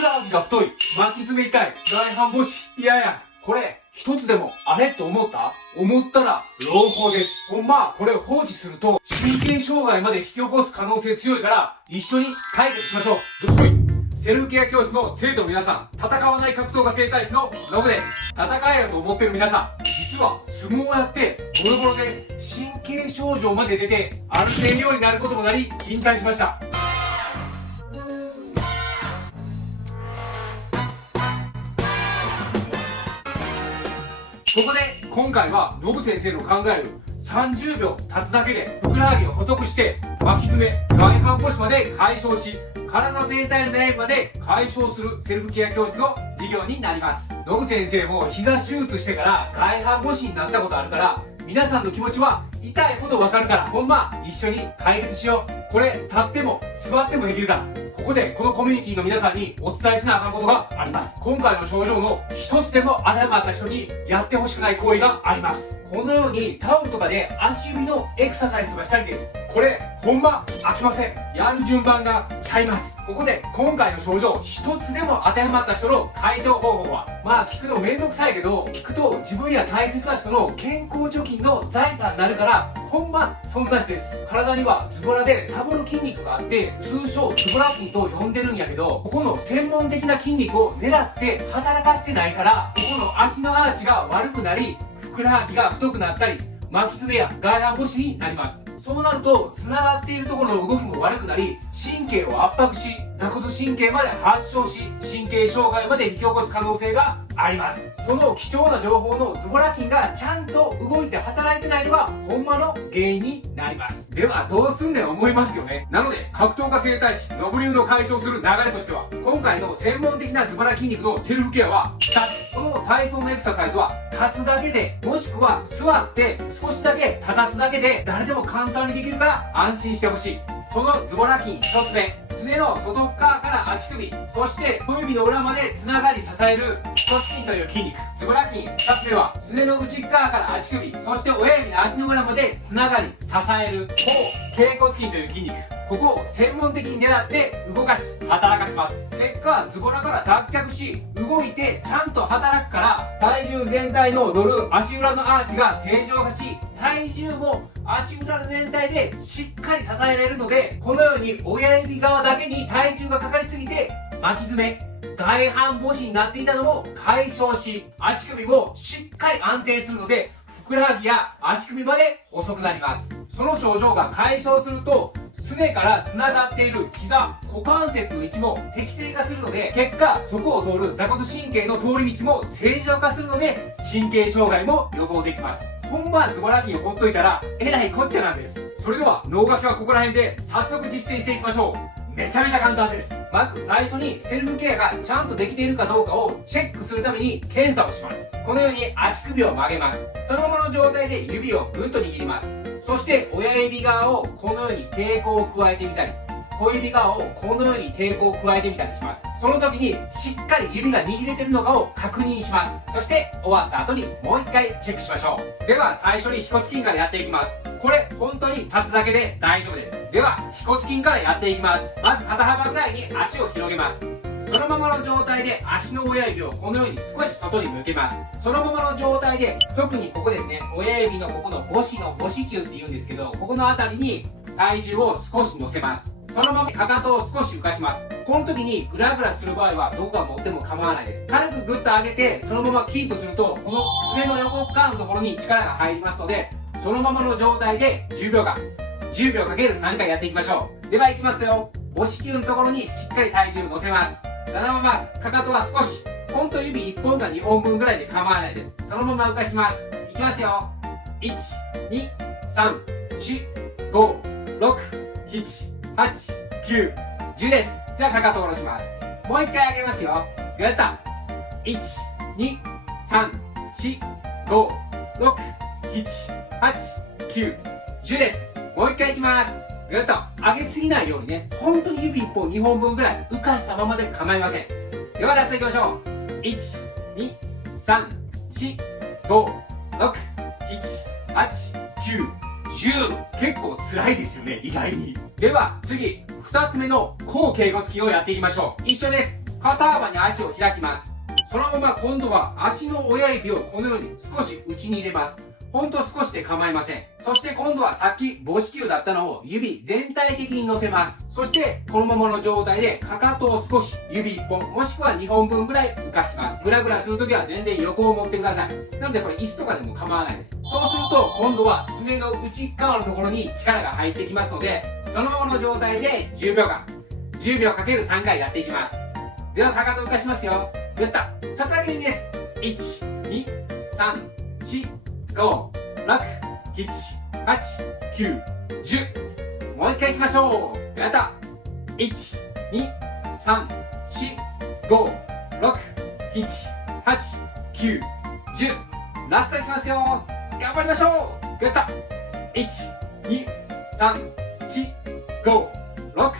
くらはぎが太い、巻き爪痛い、外反母趾、いやいや、これ、一つでもあれって思ったら、朗報です。ほんま、これを放置すると、神経障害まで引き起こす可能性強いから、一緒に解決しましょう。どすこい。セルフケア教室の生徒の皆さん、戦わない格闘家整体師のノブです。戦えよと思ってる皆さん、実は相撲をやって、ボロボロで神経症状まで出て、歩けるようになることもなり、引退しました。そこで今回はノブ先生の考える30秒経つだけでふくらはぎを細くして巻き爪、外反母趾まで解消し、体全体の悩みまで解消するセルフケア教室の授業になります。ノブ先生も膝手術してから外反母趾になったことあるから、皆さんの気持ちは痛いほどわかるから、ほんま一緒に解決しよう。これ立っても座ってもできるから。ここでこのコミュニティの皆さんにお伝えせなあかんことがあります。今回の症状の一つでも当てはまった人にやってほしくない行為があります。このようにタオルとかで足指のエクササイズとかしたりです。これほんま飽きません。やる順番がちゃいます。ここで今回の症状一つでも当てはまった人の解消方法は、まあ聞くのめんどくさいけど、聞くと自分や大切な人の健康貯金の財産になるから、ほんまそんなしです。体にはズボラでサボる筋肉があって、通称ズボラ筋と呼んでるんやけど、ここの専門的な筋肉を狙って働かせてないから、ここの足のアーチが悪くなり、ふくらはぎが太くなったり、巻き爪や外反母趾になります。そうなると、繋がっているところの動きも悪くなり、神経を圧迫し、座骨神経まで発症し、神経障害まで引き起こす可能性があります。その貴重な情報のズボラ筋がちゃんと動いて働いてないのが、ほんまの原因になります。では、どうすんねん思いますよね。なので、格闘家整体師、ノブ流の解消する流れとしては、今回の専門的なズボラ筋肉のセルフケアは2つ。この体操のエクササイズは、立つだけで、もしくは座って少しだけ立たすだけで、誰でも簡単にできるから安心してほしい。そのズボラ筋1つ目、すねの外側から足首、そして小指の裏までつながり支える腓骨筋という筋肉。ズボラ筋2つ目は、すねの内側から足首、そして親指の足の裏までつながり支える脛骨筋という筋肉。ここを専門的に狙って動かし、働かします。結果、ズボラから脱却し、動いてちゃんと働くから、体重全体の乗る足裏のアーチが正常化し、体重も足裏全体でしっかり支えられるので、このように親指側だけに体重がかかりすぎて、巻き爪、外反母趾になっていたのも解消し、足首もしっかり安定するので、ふくらはぎや足首まで細くなります。その症状が解消すると、すねから繋がっている膝、股関節の位置も適正化するので、結果、そこを通る座骨神経の通り道も正常化するので、神経障害も予防できます。ほんまズボラ筋をほっといたら、えらいこっちゃなんです。それでは、脳書きはここら辺で早速実践していきましょう。めちゃめちゃ簡単です。まず最初にセルフケアがちゃんとできているかどうかをチェックするために検査をします。このように足首を曲げます。そのままの状態で指をぐっと握ります。そして親指側をこのように抵抗を加えてみたり、小指側をこのように抵抗を加えてみたりします。その時にしっかり指が握れてるのかを確認します。そして終わった後にもう一回チェックしましょう。では最初に腓骨筋からやっていきます。これ本当に立つだけで大丈夫です。では腓骨筋からやっていきます。まず肩幅ぐらいに足を広げます。そのままの状態で足の親指をこのように少し外に向けます。そのままの状態で、特にここですね、親指のここの母趾の母趾球って言うんですけど、ここの辺りに体重を少し乗せます。そのままかかとを少し浮かします。この時にグラグラする場合はどこか持っても構わないです。軽くグッと上げて、そのままキープすると、このすねの横側のところに力が入りますので、そのままの状態で10秒間、10秒かける3回やっていきましょう。では行きますよ。母趾球のところにしっかり体重を乗せます。そのままかかとは少し、ほんと指1本か2本分ぐらいで構わないです。そのまま浮かします。いきますよ。1、2、3、4、5、6、7、8、9、10です。じゃあかかとを下ろします。もう一回上げますよ。ぐっと。1、2、3、4、5、6、7、8、9、10です。もう一回いきます。ぐっと上げすぎないようにね、本当に指1本2本分ぐらい浮かしたままで構いません。ではラストいきましょう。1、2、3、4、5、6、7、8、9、10。結構辛いですよね、意外に。では次、2つ目の後脛骨筋をやっていきましょう。一緒です。肩幅に足を開きます。そのまま今度は足の親指をこのように少し内に入れます。ほんと少しで構いません。そして今度はさっき母子球だったのを指全体的に乗せます。そしてこのままの状態でかかとを少し指1本もしくは2本分ぐらい浮かします。グラグラするときは全然横を持ってください。なのでこれ椅子とかでも構わないです。そうすると今度はすねの内側のところに力が入ってきますので、そのままの状態で10秒間、10秒かける3回やっていきます。ではかかと浮かしますよ。ぐっと。ちょっとだけでいいです。1、2、3、4、5、6、7、8、9、10。もう一回行きましょう。やった。1、2、3、4、5、6、7、8、9、10。ラストいきますよ。頑張りましょう。ぐっと。1、2、3、4、5、6、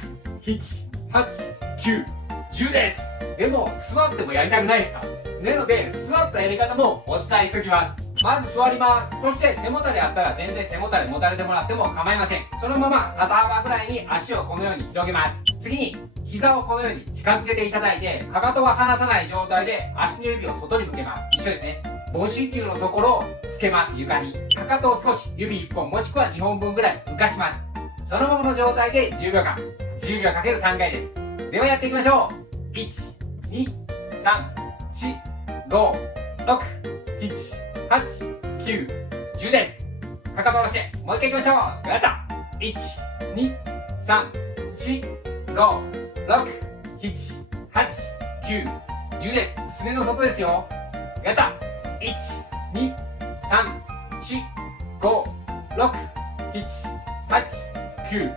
7、8、9、10です。でも座ってもやりたくないですか？なので座ったやり方もお伝えしておきます。まず座ります。そして背もたれあったら全然背もたれもたれてもらっても構いません。そのまま肩幅ぐらいに足をこのように広げます。次に膝をこのように近づけていただいて、かかとは離さない状態で足の指を外に向けます。一緒ですね。母子球のところをつけます。床に。かかとを少し指1本もしくは2本分ぐらい浮かします。そのままの状態で10秒間。10秒かける3回です。ではやっていきましょう。1、2、3、4、5、6、7、8、9、10です。かかと下ろして、もう一回行きましょう。やった。1、2、3、4、5、6、7、8、9、10です。すねの外ですよ。やった。1、2、3、4、5、6、7、8、9、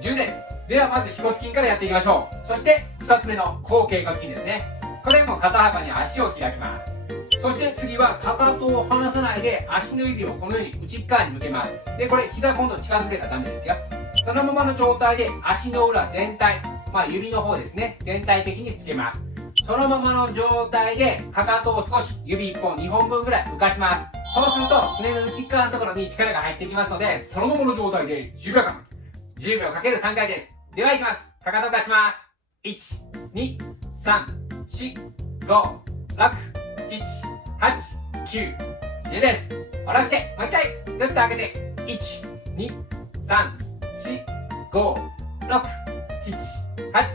10です。ではまず腓骨筋からやっていきましょう。そして2つ目の後脛骨筋ですね。これも肩幅に足を開きます。そして次はかかとを離さないで足の指をこのように内側に向けます。で、これ膝今度近づけたらダメですよ。そのままの状態で足の裏全体、指の方ですね、全体的につけます。そのままの状態でかかとを少し指1本2本分ぐらい浮かします。そうするとすねの内側のところに力が入ってきますので、そのままの状態で10秒間、10秒かける3回です。ではいきます。かかと浮かします。1、2、3、4、5、6、7、8、9、10です。下ろして、もう一回、ぐっと上げて、1、2、3、4、5、6、7、8、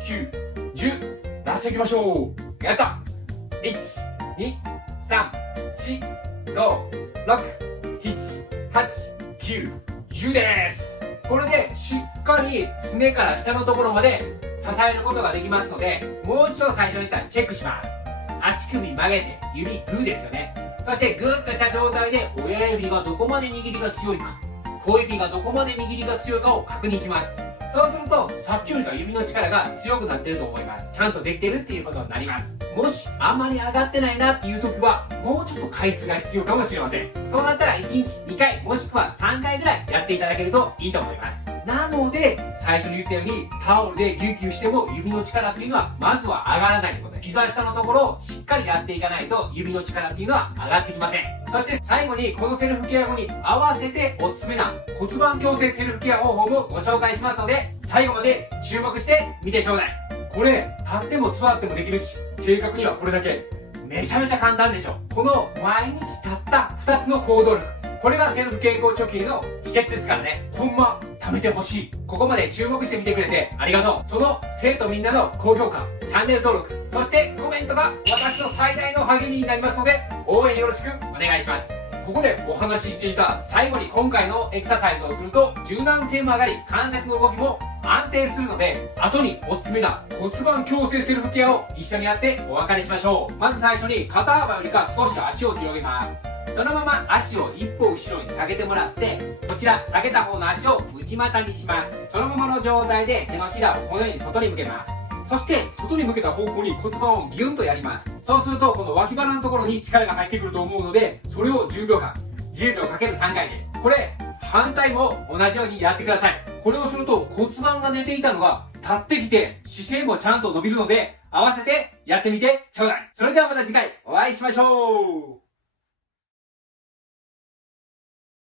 9、10。ラストいきましょう。やった。1、2、3、4、5、6、7、8、9、10です。これでしっかりすねから下のところまで支えることができますので、もう一度最初に言ったらチェックします。足首曲げて指グーですよね。そしてグーッとした状態で親指がどこまで握りが強いか、小指がどこまで握りが強いかを確認します。そうするとさっきよりか指の力が強くなってると思います。ちゃんとできてるっていうことになります。もしあんまり上がってないなっていう時はもうちょっと回数が必要かもしれません。そうなったら1日2回もしくは3回ぐらいやっていただけるといいと思います。なので最初に言ったようにタオルでギューギューしても指の力っていうのはまずは上がらないってことで、膝下のところをしっかりやっていかないと指の力っていうのは上がってきません。そして最後にこのセルフケア後に合わせておすすめな骨盤矯正セルフケア方法もご紹介しますので、最後まで注目して見てちょうだい。これ立っても座ってもできるし、正確にはこれだけめちゃめちゃ簡単でしょ。この毎日たった2つの行動力、これがセルフ健康貯金の秘訣ですからね。ほんま貯めてほしい。ここまで注目してみてくれてありがとう。その生徒みんなの高評価、チャンネル登録、そしてコメントが私の最大の励みになりますので、応援よろしくお願いします。ここでお話ししていた最後に今回のエクササイズをすると柔軟性も上がり、関節の動きも安定するので、後におすすめな骨盤矯正セルフケアを一緒にやってお別れしましょう。まず最初に肩幅よりか少し足を広げます。そのまま足を一歩後ろに下げてもらって、こちら下げた方の足を内股にします。そのままの状態で手のひらをこのように外に向けます。そして外に向けた方向に骨盤をギュンとやります。そうするとこの脇腹のところに力が入ってくると思うので、それを10秒間、10秒かける3回です。これ反対も同じようにやってください。これをすると骨盤が寝ていたのが立ってきて姿勢もちゃんと伸びるので、合わせてやってみてちょうだい。それではまた次回お会いしましょう。